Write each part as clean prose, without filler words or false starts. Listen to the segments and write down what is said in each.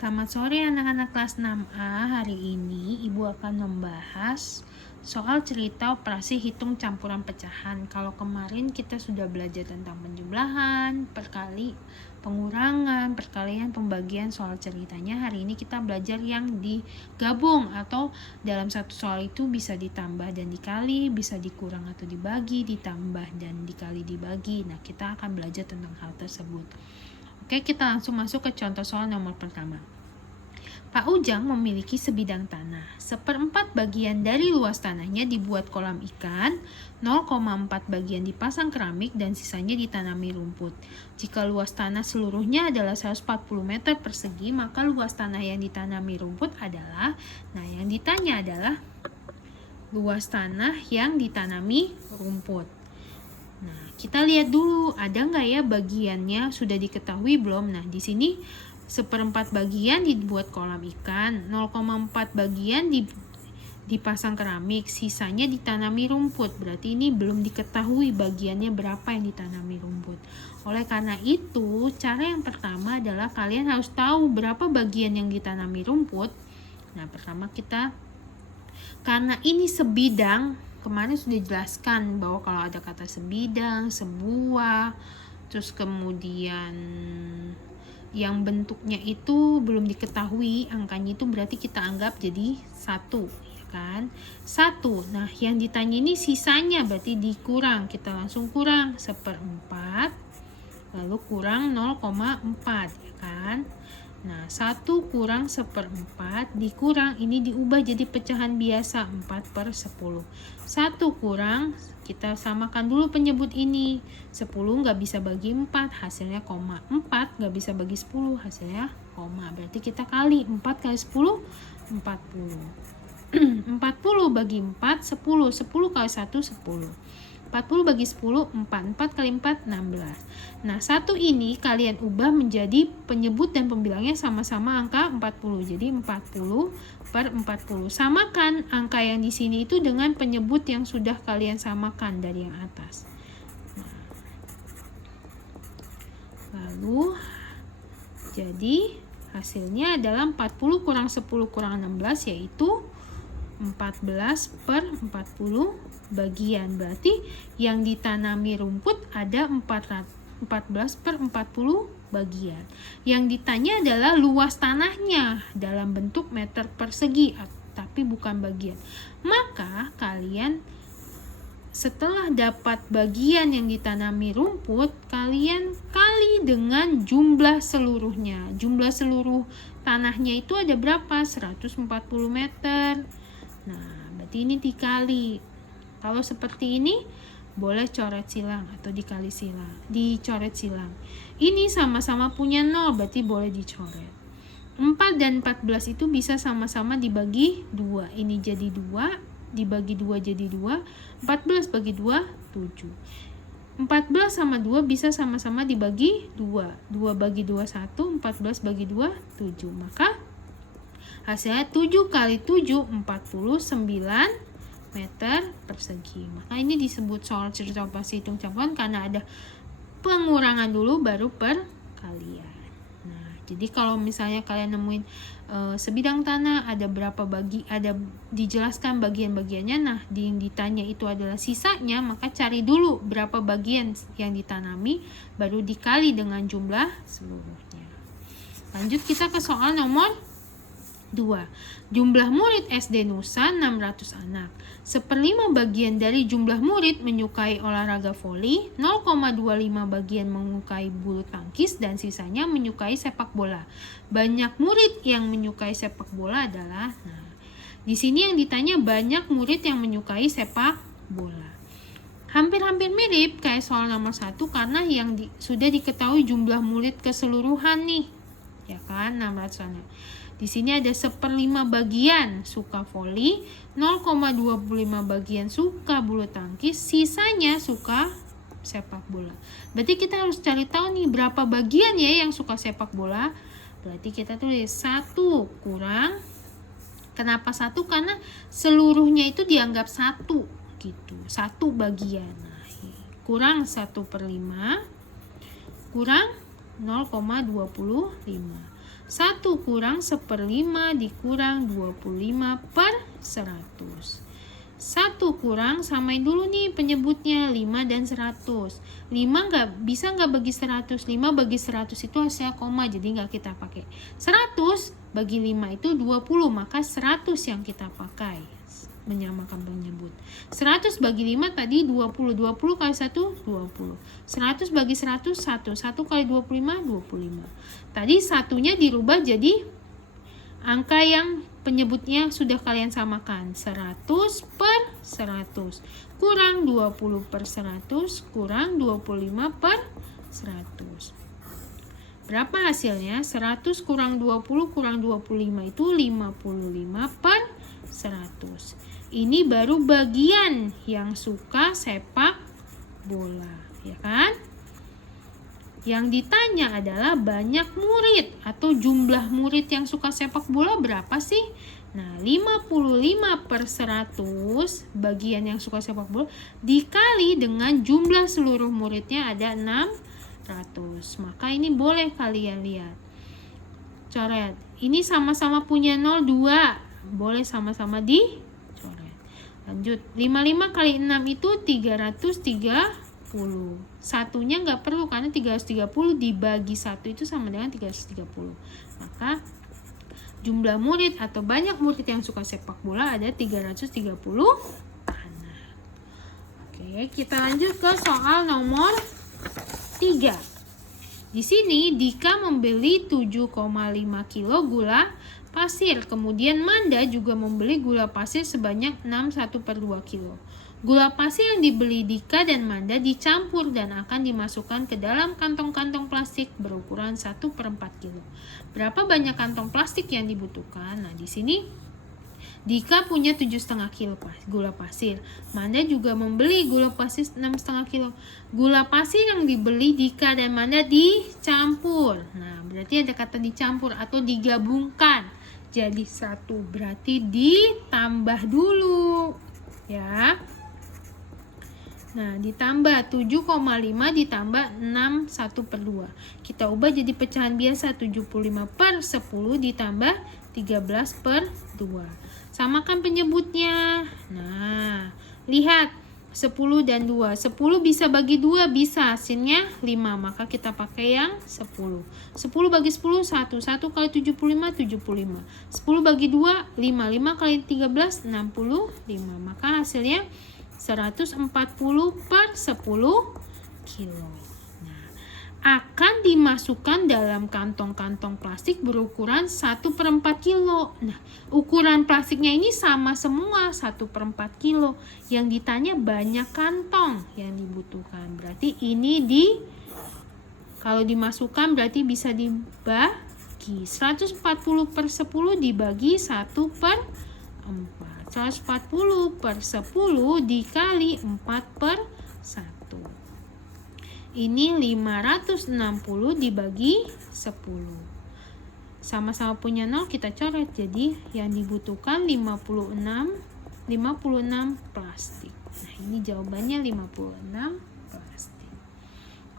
Selamat sore anak-anak kelas 6A. Hari ini Ibu akan membahas soal cerita operasi hitung campuran pecahan. Kalau kemarin kita sudah belajar tentang penjumlahan, pengurangan, perkalian, pembagian soal ceritanya. Hari ini kita belajar yang digabung atau dalam satu soal itu bisa ditambah dan dikali, bisa dikurang atau dibagi, ditambah dan dikali dibagi. Nah, kita akan belajar tentang hal tersebut. Oke, kita langsung masuk ke contoh soal nomor pertama. Pak Ujang memiliki sebidang tanah. 1/4 bagian dari luas tanahnya dibuat kolam ikan, 0,4 bagian dipasang keramik, dan sisanya ditanami rumput. Jika luas tanah seluruhnya adalah 140 meter persegi, maka luas tanah yang ditanami rumput adalah, yang ditanya adalah luas tanah yang ditanami rumput. Nah, kita lihat dulu, ada nggak ya bagiannya, sudah diketahui belum? Nah, di sini 1/4 bagian dibuat kolam ikan, 0,4 bagian dipasang keramik, sisanya ditanami rumput. Berarti ini belum diketahui bagiannya berapa yang ditanami rumput. Oleh karena itu, cara yang pertama adalah kalian harus tahu berapa bagian yang ditanami rumput. Nah, pertama karena ini sebidang, kemarin sudah jelaskan bahwa kalau ada kata sebidang, sebuah, terus kemudian yang bentuknya itu belum diketahui angkanya, itu berarti kita anggap jadi 1, ya kan? 1. Nah, yang ditanya ini sisanya, berarti dikurang. Kita langsung kurang 1/4 lalu kurang 0,4, ya kan? Nah, 1 kurang 1/4 dikurang, ini diubah jadi pecahan biasa, 4/10. 1 kurang, kita samakan dulu penyebut ini. 10 nggak bisa bagi 4, hasilnya koma. 4 nggak bisa bagi 10, hasilnya koma. Berarti kita kali 4 kali 10, 40. 40 bagi 4, 10. 10 kali 1, 10. 40 bagi 10, 4. 4 kali 4, 16. Nah, 1 ini kalian ubah menjadi penyebut dan pembilangnya sama-sama angka 40. Jadi 40/40. Samakan angka yang di sini itu dengan penyebut yang sudah kalian samakan dari yang atas. Lalu, jadi hasilnya adalah 40 kurang 10 kurang 16, yaitu 14/40 bagian. Berarti yang ditanami rumput ada 14/40 bagian. Yang ditanya adalah luas tanahnya dalam bentuk meter persegi, tapi bukan bagian. Maka kalian setelah dapat bagian yang ditanami rumput, kalian kali dengan jumlah seluruhnya. Jumlah seluruh tanahnya itu ada berapa? 140 meter. Nah, berarti ini dikali. Kalau seperti ini, boleh coret silang atau dicoret silang. Ini sama-sama punya 0, berarti boleh dicoret. 4 dan 14 itu bisa sama-sama dibagi 2. Ini jadi 2, dibagi 2 jadi 2. 14 bagi 2, 7. 14 sama 2 bisa sama-sama dibagi 2. 2 bagi 2, 1. 14 bagi 2, 7. Maka hasilnya 7 kali 7, 49 meter persegi. Maka ini disebut soal cerita operasi hitung campuran karena ada pengurangan dulu baru perkalian. Nah, jadi kalau misalnya kalian nemuin sebidang tanah ada berapa ada dijelaskan bagian-bagiannya, nah yang ditanya itu adalah sisanya, maka cari dulu berapa bagian yang ditanami baru dikali dengan jumlah seluruhnya. Lanjut kita ke soal nomor 2. Jumlah murid SD Nusa 600 anak. 1/5 bagian dari jumlah murid menyukai olahraga voli, 0,25 bagian menyukai bulu tangkis, dan sisanya menyukai sepak bola. Banyak murid yang menyukai sepak bola adalah, di sini yang ditanya banyak murid yang menyukai sepak bola. Hampir-hampir mirip kayak soal nomor 1 karena yang sudah diketahui jumlah murid keseluruhan nih. Ya kan, 600 anak. Di sini ada 1/5 bagian suka voli, 0,25 bagian suka bulu tangkis, sisanya suka sepak bola. Berarti kita harus cari tahu nih berapa bagian ya yang suka sepak bola. Berarti kita tulis 1 kurang. Kenapa 1? Karena seluruhnya itu dianggap 1 gitu. 1 bagian. Nah, kurang 1/5 kurang 0,25. 1 kurang 1/5 dikurang 25 per 100. 1 kurang, samain dulu nih penyebutnya, 5 dan 100. 5 bisa bagi 100? 5 bagi 100 itu hasilnya koma, jadi nggak kita pakai. 100 bagi 5 itu 20, maka 100 yang kita pakai. Menyamakan penyebut. 100 bagi 5 tadi 20. 20 kali 1, 20. 100 bagi 100, 1. 1 kali 25, 25. Tadi satunya dirubah jadi angka yang penyebutnya sudah kalian samakan. 100 per 100 kurang 20 per 100 kurang 25 per 100. Berapa hasilnya? 100 kurang 20 kurang 25 itu 55 per 100. Ini baru bagian yang suka sepak bola, ya kan? Yang ditanya adalah banyak murid atau jumlah murid yang suka sepak bola berapa sih? Nah, 55 per 100 bagian yang suka sepak bola dikali dengan jumlah seluruh muridnya ada 600. Maka ini boleh kalian lihat. Coret. Ini sama-sama punya 0, 2. Boleh sama-sama dicoret. Lanjut. 55 kali 6 itu 330. Satunya nggak perlu karena 330 dibagi 1 itu sama dengan 330. Maka jumlah murid atau banyak murid yang suka sepak bola ada 330 anak. Oke, kita lanjut ke soal nomor 3. Di sini Dika membeli 7,5 kilo gula pasir. Kemudian Manda juga membeli gula pasir sebanyak 61/2 kilo. Gula pasir yang dibeli Dika dan Manda dicampur dan akan dimasukkan ke dalam kantong-kantong plastik berukuran 1/4 kilo. Berapa banyak kantong plastik yang dibutuhkan? Nah, di sini Dika punya 7,5 kilo gula pasir. Manda juga membeli gula pasir 6,5 kilo. Gula pasir yang dibeli Dika dan Manda dicampur. Nah, berarti ada kata dicampur atau digabungkan. Jadi 1, berarti ditambah dulu. Ya. Nah, ditambah 7,5 ditambah 61/2. Kita ubah jadi pecahan biasa, 75 per 10 ditambah 13/2. Samakan penyebutnya. Nah, lihat 10 dan 2. 10 bisa bagi 2, bisa. Hasilnya 5, maka kita pakai yang 10. 10 bagi 10, 1. 1 kali 75, 75. 10 bagi 2, 5. 5 kali 13, 65. Maka hasilnya 140 per 10 kilo. Nah, akan dimasukkan dalam kantong-kantong plastik berukuran 1/4 kilo. Nah, ukuran plastiknya ini sama semua 1/4 kilo. Yang ditanya banyak kantong yang dibutuhkan. Berarti ini kalau dimasukkan berarti bisa dibagi. 140 per 10 dibagi 1/4. 140 per 10 dikali 4/1. Ini 560 dibagi 10. Sama-sama punya 0 kita coret. Jadi yang dibutuhkan 56 plastik. Nah, ini jawabannya 56 plastik.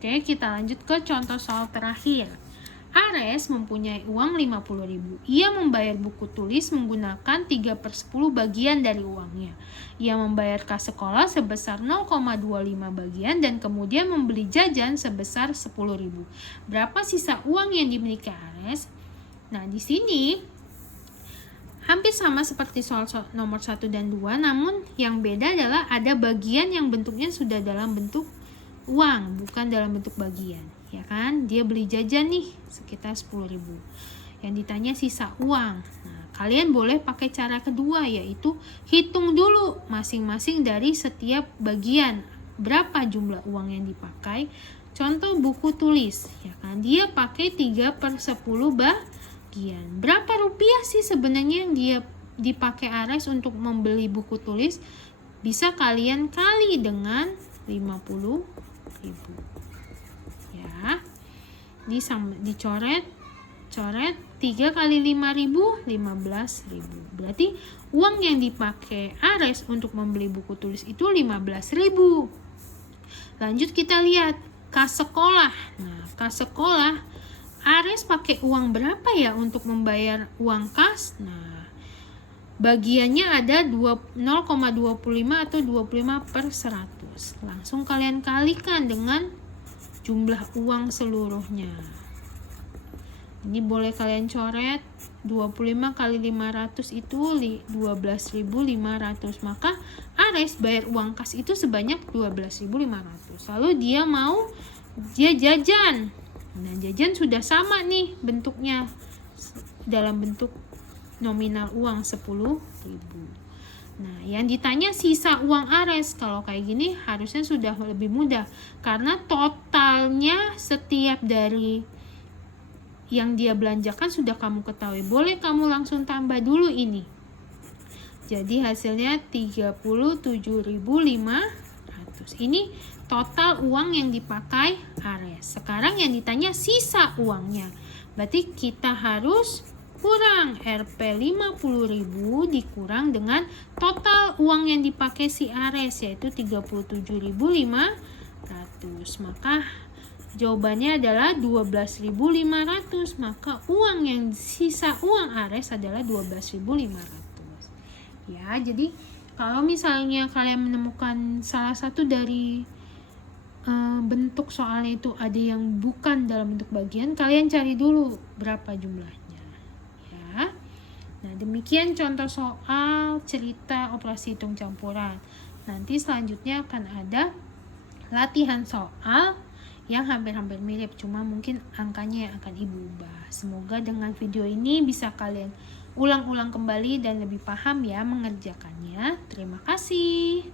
Oke, kita lanjut ke contoh soal terakhir. Ares mempunyai uang 50.000. Ia membayar buku tulis menggunakan 3/10 bagian dari uangnya. Ia membayar kas sekolah sebesar 0,25 bagian dan kemudian membeli jajan sebesar 10.000. Berapa sisa uang yang dimiliki Ares? Nah, di sini hampir sama seperti soal nomor 1 dan 2, namun yang beda adalah ada bagian yang bentuknya sudah dalam bentuk uang, bukan dalam bentuk bagian. Ya kan, dia beli jajan nih sekitar 10.000. Yang ditanya sisa uang. Nah, kalian boleh pakai cara kedua, yaitu hitung dulu masing-masing dari setiap bagian berapa jumlah uang yang dipakai. Contoh buku tulis, ya kan, dia pakai 3/10 bagian. Berapa rupiah sih sebenarnya yang dia dipakai Ares untuk membeli buku tulis? Bisa kalian kali dengan 50.000. Ya, dicoret 3 kali 5.000, 15.000. Berarti uang yang dipakai Ares untuk membeli buku tulis itu 15.000. Lanjut kita lihat kas sekolah. Nah, kas sekolah Ares pakai uang berapa ya untuk membayar uang kas? Nah, bagiannya ada 0,25 atau 25/100. Langsung kalian kalikan dengan jumlah uang seluruhnya. Ini boleh kalian coret. 25 kali 500 itu 12.500. Maka Ares bayar uang kas itu sebanyak 12.500. Lalu dia jajan. Nah, jajan sudah sama nih bentuknya, dalam bentuk nominal uang 10.000. Nah, yang ditanya sisa uang Ares. Kalau kayak gini harusnya sudah lebih mudah, karena totalnya setiap dari yang dia belanjakan sudah kamu ketahui. Boleh kamu langsung tambah dulu ini. Jadi hasilnya 37.500. Ini total uang yang dipakai Ares. Sekarang yang ditanya sisa uangnya. Berarti kita harus kurang Rp 50.000 dikurang dengan total uang yang dipakai si Ares, yaitu 37.500. Maka jawabannya adalah 12.500. Maka sisa uang Ares adalah 12.500. Ya, jadi kalau misalnya kalian menemukan salah satu dari bentuk soalnya itu ada yang bukan dalam bentuk bagian, kalian cari dulu berapa jumlahnya. Ya. Nah, demikian contoh soal cerita operasi hitung campuran. Nanti selanjutnya akan ada latihan soal yang hampir-hampir mirip, cuma mungkin angkanya yang akan Ibu ubah. Semoga dengan video ini bisa kalian ulang-ulang kembali dan lebih paham ya mengerjakannya. Terima kasih.